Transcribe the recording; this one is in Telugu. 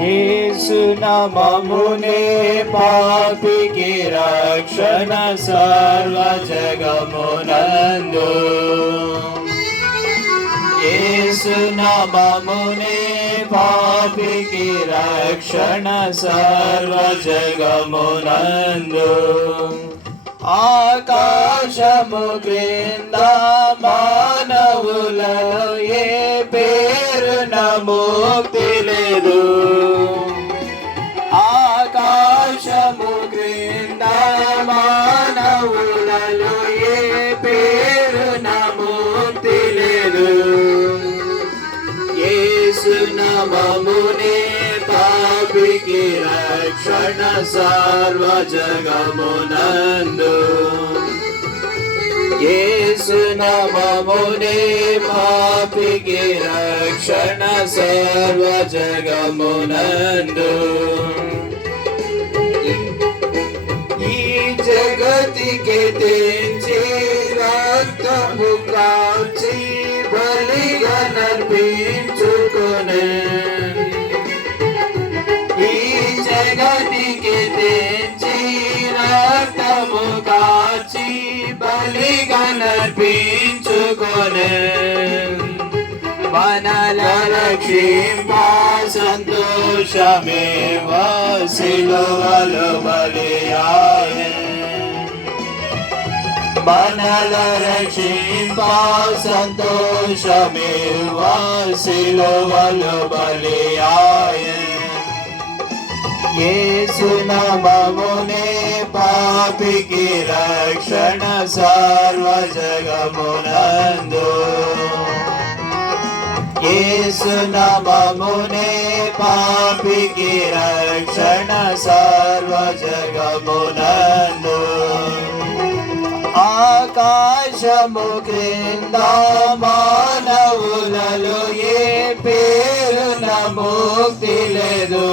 యేసు నమమునే పాపికి రక్షణ సర్వ జగమునందు. యేసు నమమునే పాపికి రక్షణ సర్వ జగమునందు. ఆకాశము క్రింద మానవులలో ఏ పేరు ముక్తి లేదు. ఏ పేరు ముక్తి లేదు యేసునామమునే పాపికి రక్షణ సర్వ జగమునందు యేసునామమునే పాపికి రక్షణ సర్వ जगति के रक्तमुकाक्षि रक्त मुकाची बलिगन तेञ्चे रक्तमुकाक्षि बलिगणर्पिञ्चुकुने लक्ष्मी पा सन्तोषमेव सिलुवलु बलियाय మనల రక్షింప సంతోషమే వసిలువలు బలియాయే యేసునామమునే పాపికి రక్షణ సర్వ జగమునందు యేసునామమునే పాపికి రక్షణ సర్వ ఆకాశము క్రింద మానవులలో ఏ పేరు ముక్తి లేదు.